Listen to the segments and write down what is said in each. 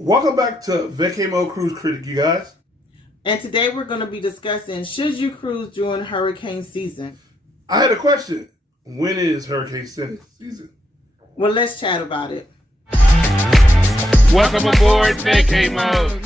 Welcome back to Vacamo Cruise Critic, you guys. And today we're going to be discussing, should you cruise during hurricane season? I had a question. When is hurricane season? Well, let's chat about it. Welcome aboard Vacamo.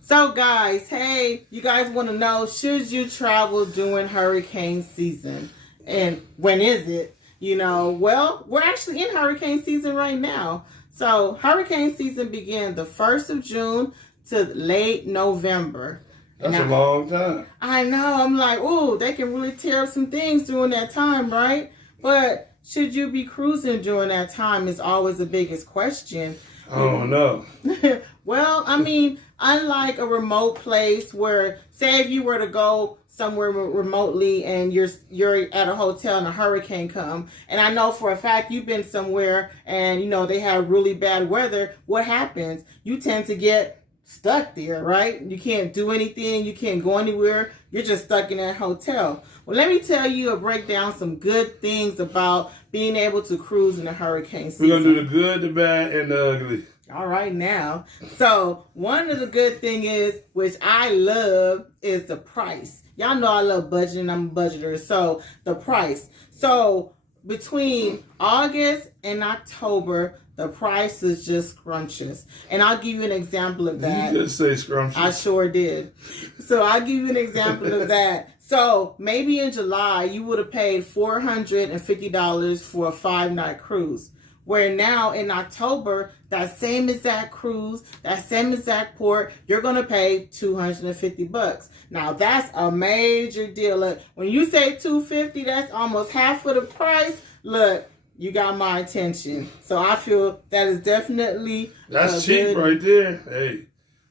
So guys, hey, you guys want to know, should you travel during hurricane season? And when is it? Well, we're actually in hurricane season right now. So hurricane season began the 1st of June to late November. That's a long time. I know. I'm like, oh, they can really tear up some things during that time, right? But should you be cruising during that time is always the biggest question. Oh, no. Well, I mean, unlike a remote place where, say if you were to go somewhere remotely and you're at a hotel and a hurricane come, and I know for a fact you've been somewhere and they have really bad weather, what happens? You tend to get stuck there, right? You can't do anything, you can't go anywhere, you're just stuck in that hotel. Well, let me tell you or break down some good things about being able to cruise in a hurricane season. We're going to do the good, the bad, and the ugly. All right now. So one of the good thing is, which I love, is the price. Y'all know I love budgeting. I'm a budgeter. So the price. So between August and October, the price is just scrumptious. And I'll give you an example of that. You just say scrumptious. I sure did. So I'll give you an example of that. So maybe in July, you would have paid $450 for a 5-night cruise. Where now in October, that same exact cruise, that same exact port, you're going to pay $250. Now that's a major deal. Look, when you say $250, that's almost half of the price. Look, you got my attention. So I feel that is definitely that's cheap right there. Hey,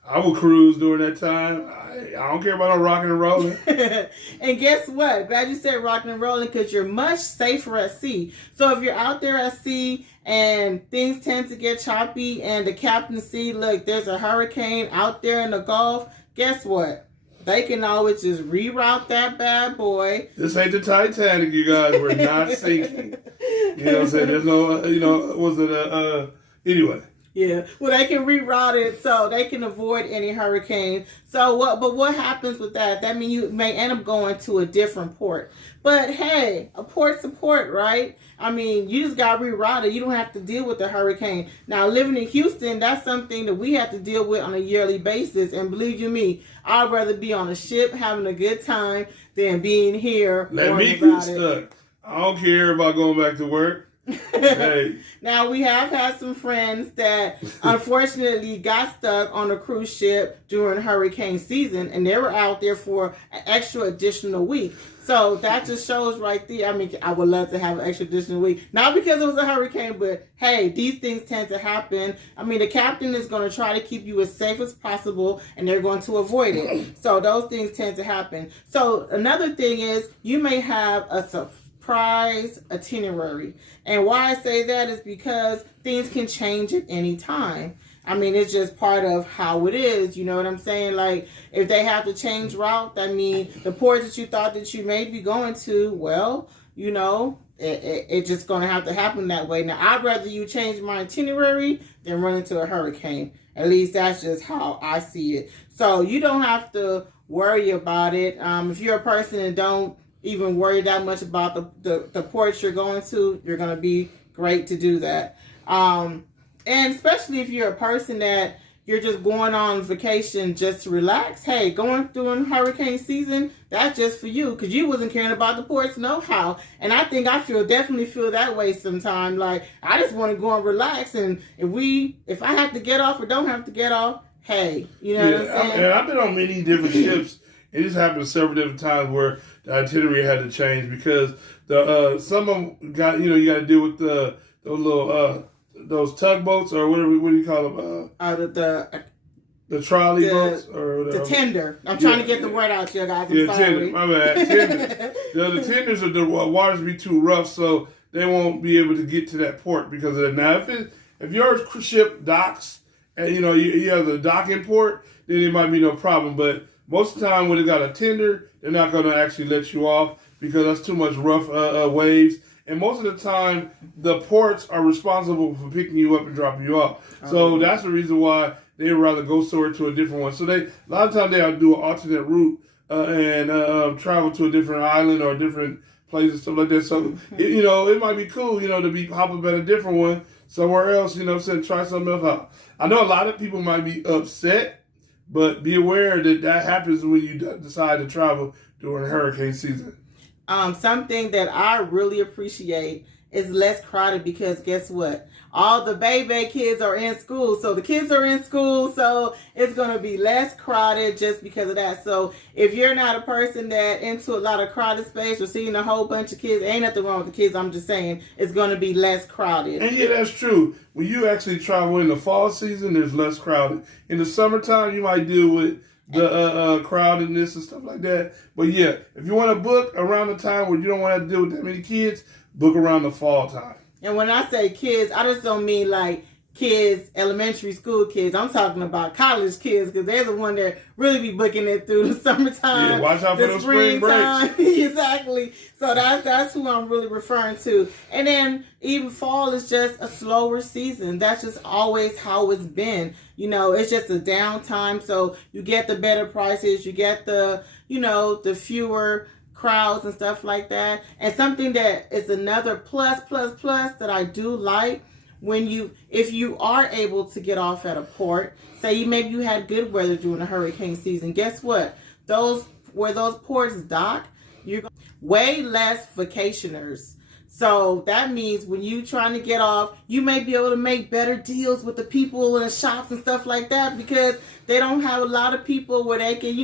I will cruise during that time. I don't care about no rocking and rolling. And guess what? Glad you said rocking and rolling, because you're much safer at sea. So if you're out there at sea and things tend to get choppy and the captain see, look, there's a hurricane out there in the Gulf, guess what? They can always just reroute that bad boy. This ain't the Titanic, you guys. We're not sinking. You know what I'm saying? There's no, anyway. Yeah, well, they can reroute it so they can avoid any hurricane. So what happens with that? That means you may end up going to a different port. But hey, a port's a port, right? I mean, you just got rerouted. You don't have to deal with the hurricane. Now, living in Houston, that's something that we have to deal with on a yearly basis. And believe you me, I'd rather be on a ship having a good time than being here. Let me get stuck. I don't care about going back to work. Hey. Now, we have had some friends that unfortunately got stuck on a cruise ship during hurricane season, and they were out there for an extra additional week. So that just shows right there. I mean, I would love to have an extra additional week. Not because it was a hurricane, but hey, these things tend to happen. I mean, the captain is going to try to keep you as safe as possible, and they're going to avoid it. So those things tend to happen. So another thing is, you may have a surprise itinerary. And why I say that is because things can change at any time. I mean, it's just part of how it is. You know what I'm saying? Like, if they have to change route, I mean, the port that you thought that you may be going to, well, it's just going to have to happen that way. Now, I'd rather you change my itinerary than run into a hurricane. At least that's just how I see it. So you don't have to worry about it. If you're a person that don't even worry that much about the ports you're going to, you're going to be great to do that. And especially if you're a person that you're just going on vacation just to relax, hey, going through hurricane season, that's just for you, because you wasn't caring about the ports know-how. And I think definitely feel that way sometimes. Like, I just want to go and relax, and if I have to get off or don't have to get off, hey, you know what I'm saying? I've been on many different ships. It just happened several different times where the itinerary had to change because some of them got, you got to deal with those little those tugboats, or whatever. What do you call them? The trolley boats, or whatever. The tender. I'm trying to get the word out here, guys. I'm sorry. Tender. My bad. Tender. the tenders, the waters be too rough, so they won't be able to get to that port because of that. Now, if your ship docks and you have the docking port, then it might be no problem. But most of the time, when it got a tender, they're not going to actually let you off because that's too much rough waves. And most of the time, the ports are responsible for picking you up and dropping you off. So that's the reason why they would rather go somewhere to a different one. So a lot of times they'll do an alternate route and travel to a different island or a different place and stuff like that. So, it might be cool, to be hop up at a different one somewhere else, try something else out. I know a lot of people might be upset, but be aware that happens when you decide to travel during hurricane season. Something that I really appreciate is less crowded because guess what? All the baby kids are in school. So the kids are in school, so it's going to be less crowded just because of that. So if you're not a person that into a lot of crowded space or seeing a whole bunch of kids, ain't nothing wrong with the kids. I'm just saying it's going to be less crowded. And yeah, that's true. When you actually travel in the fall season, there's less crowded. In the summertime, you might deal with the crowdedness and stuff like that. But yeah, if you want to book around the time where you don't want to have to deal with that many kids, book around the fall time. And when I say kids, I just don't mean like kids, elementary school kids. I'm talking about college kids because they're the one that really be booking it through the summertime. Yeah, watch out for those spring breaks. Exactly. So that's who I'm really referring to. And then even fall is just a slower season. That's just always how it's been. It's just a downtime. So you get the better prices. You get the fewer crowds and stuff like that. And something that is another plus that I do like, if you are able to get off at a port, say maybe you had good weather during the hurricane season, guess what? Where those ports dock, you're way less vacationers. So that means when you trying to get off, you may be able to make better deals with the people in the shops and stuff like that because they don't have a lot of people where they can,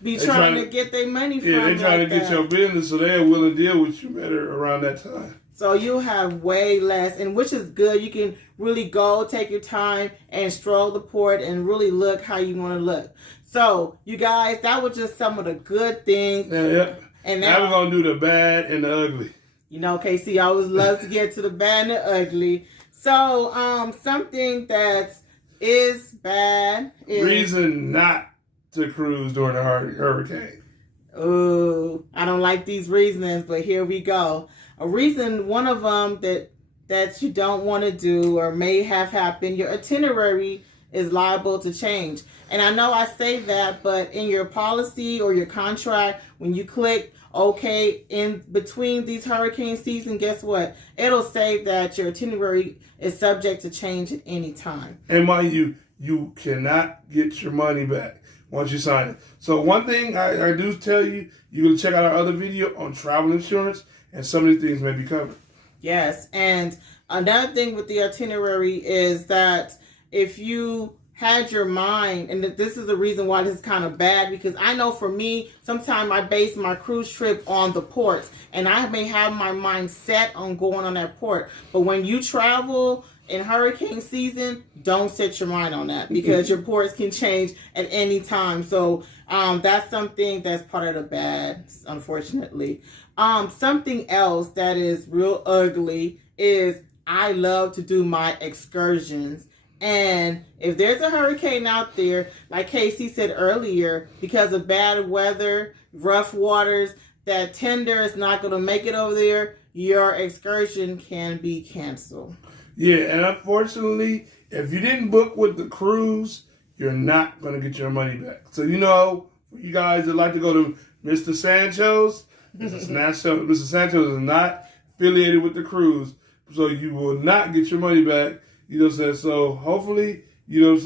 be trying to get their money from. Yeah, they're trying to get your business, so they're willing to deal with you better around that time. So you'll have way less, and which is good. You can really go, take your time, and stroll the port and really look how you want to look. So, you guys, that was just some of the good things. Yeah. And now we're going to do the bad and the ugly. KC always loves to get to the bad and the ugly. So, something that is bad is... Reason not to cruise during a hurricane. Oh, I don't like these reasons, but here we go. A reason, one of them that you don't want to do or may have happened, your itinerary is liable to change. And I know I say that, but in your policy or your contract, when you click OK in between these hurricane seasons, guess what? It'll say that your itinerary is subject to change at any time. And mind you cannot get your money back once you sign it. So one thing I do tell you, you can check out our other video on travel insurance, and some of these things may be covered. Yes, and another thing with the itinerary is that if you had your mind, and this is the reason why this is kind of bad, because I know for me, sometimes I base my cruise trip on the ports, and I may have my mind set on going on that port. But when you travel in hurricane season, don't set your mind on that because your ports can change at any time. So that's something that's part of the bad, unfortunately. Something else that is real ugly is I love to do my excursions. And if there's a hurricane out there, like Casey said earlier, because of bad weather, rough waters, that tender is not going to make it over there, your excursion can be canceled. Yeah, and unfortunately, if you didn't book with the cruise, you're not going to get your money back. So, you guys that like to go to Mr. Sancho's, Mr. Sancho's is not affiliated with the cruise, so you will not get your money back. You know what I'm saying? So, hopefully, we want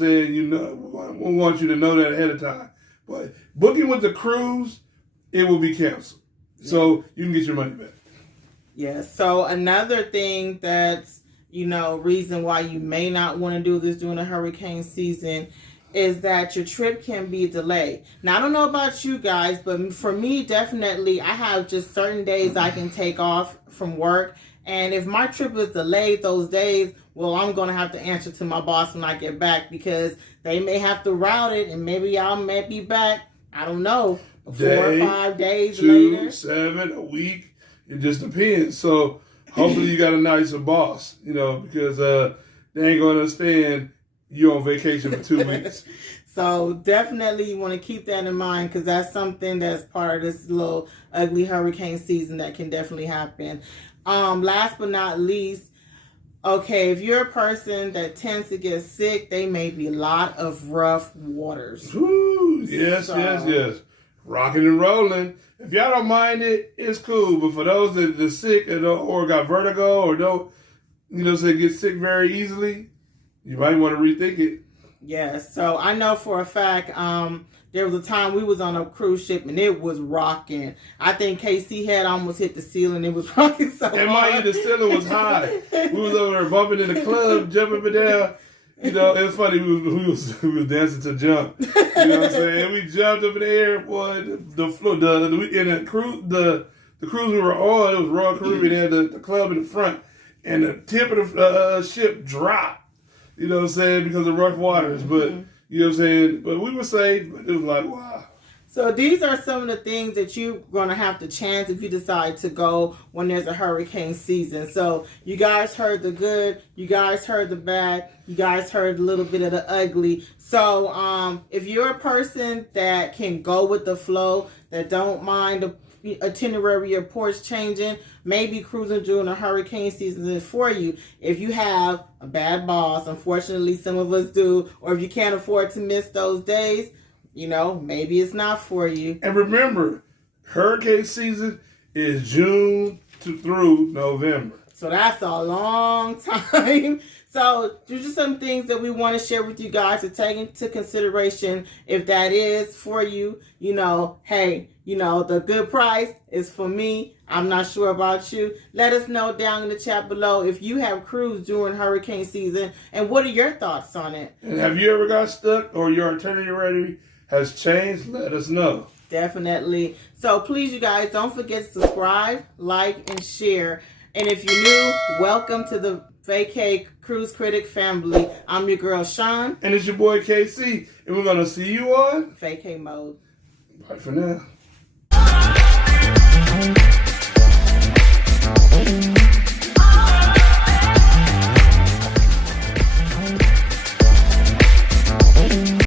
you to know that ahead of time. But booking with the cruise, it will be canceled. So, you can get your money back. Yeah, so another thing that's reason why you may not want to do this during the hurricane season is that your trip can be delayed. Now, I don't know about you guys, but for me, definitely, I have just certain days I can take off from work. And if my trip is delayed those days, well, I'm going to have to answer to my boss when I get back because they may have to route it and maybe y'all may be back, I don't know, 4 or 5 days later. 7, a week. It just depends. So, hopefully you got a nicer boss, because they ain't going to understand, you're on vacation for 2 weeks. So definitely you want to keep that in mind because that's something that's part of this little ugly hurricane season that can definitely happen. Last but not least, okay, if you're a person that tends to get sick, they may be a lot of rough waters. Ooh, yes. Rocking and rolling. If y'all don't mind it, it's cool. But for those that are sick or got vertigo or don't, get sick very easily, you might want to rethink it. Yes. So I know for a fact, there was a time we was on a cruise ship and it was rocking. I think KC had almost hit the ceiling. It was rocking so hard. And mind you, the ceiling was high. We was over there bumping in the club, jumping up and down. It was funny. We was dancing to jump. You know what I'm saying? We jumped up in the air, boy. The cruise we were on, it was Royal Caribbean. They had the club in the front, and the tip of the ship dropped. You know what I'm saying? Because of rough waters, but you know what I'm saying. But we were safe. But it was like, wow. So these are some of the things that you're going to have to chance if you decide to go when there's a hurricane season. So you guys heard the good, you guys heard the bad, you guys heard a little bit of the ugly. So if you're a person that can go with the flow, that don't mind the itinerary or ports changing, maybe cruising during a hurricane season is for you. If you have a bad boss, unfortunately some of us do, or if you can't afford to miss those days, maybe it's not for you. And remember, hurricane season is June through November. So that's a long time. So there's just some things that we want to share with you guys to take into consideration. If that is for you, hey, the good price is for me. I'm not sure about you. Let us know down in the chat below if you have cruised during hurricane season and what are your thoughts on it. And have you ever got stuck or your itinerary has changed? Let us know. Definitely. So please, you guys, don't forget to subscribe, like, and share. And if you're new, welcome to the Vacay Cruise Critic family. I'm your girl, Sean. And it's your boy, KC. And we're going to see you on Vacay Mode. Bye for now.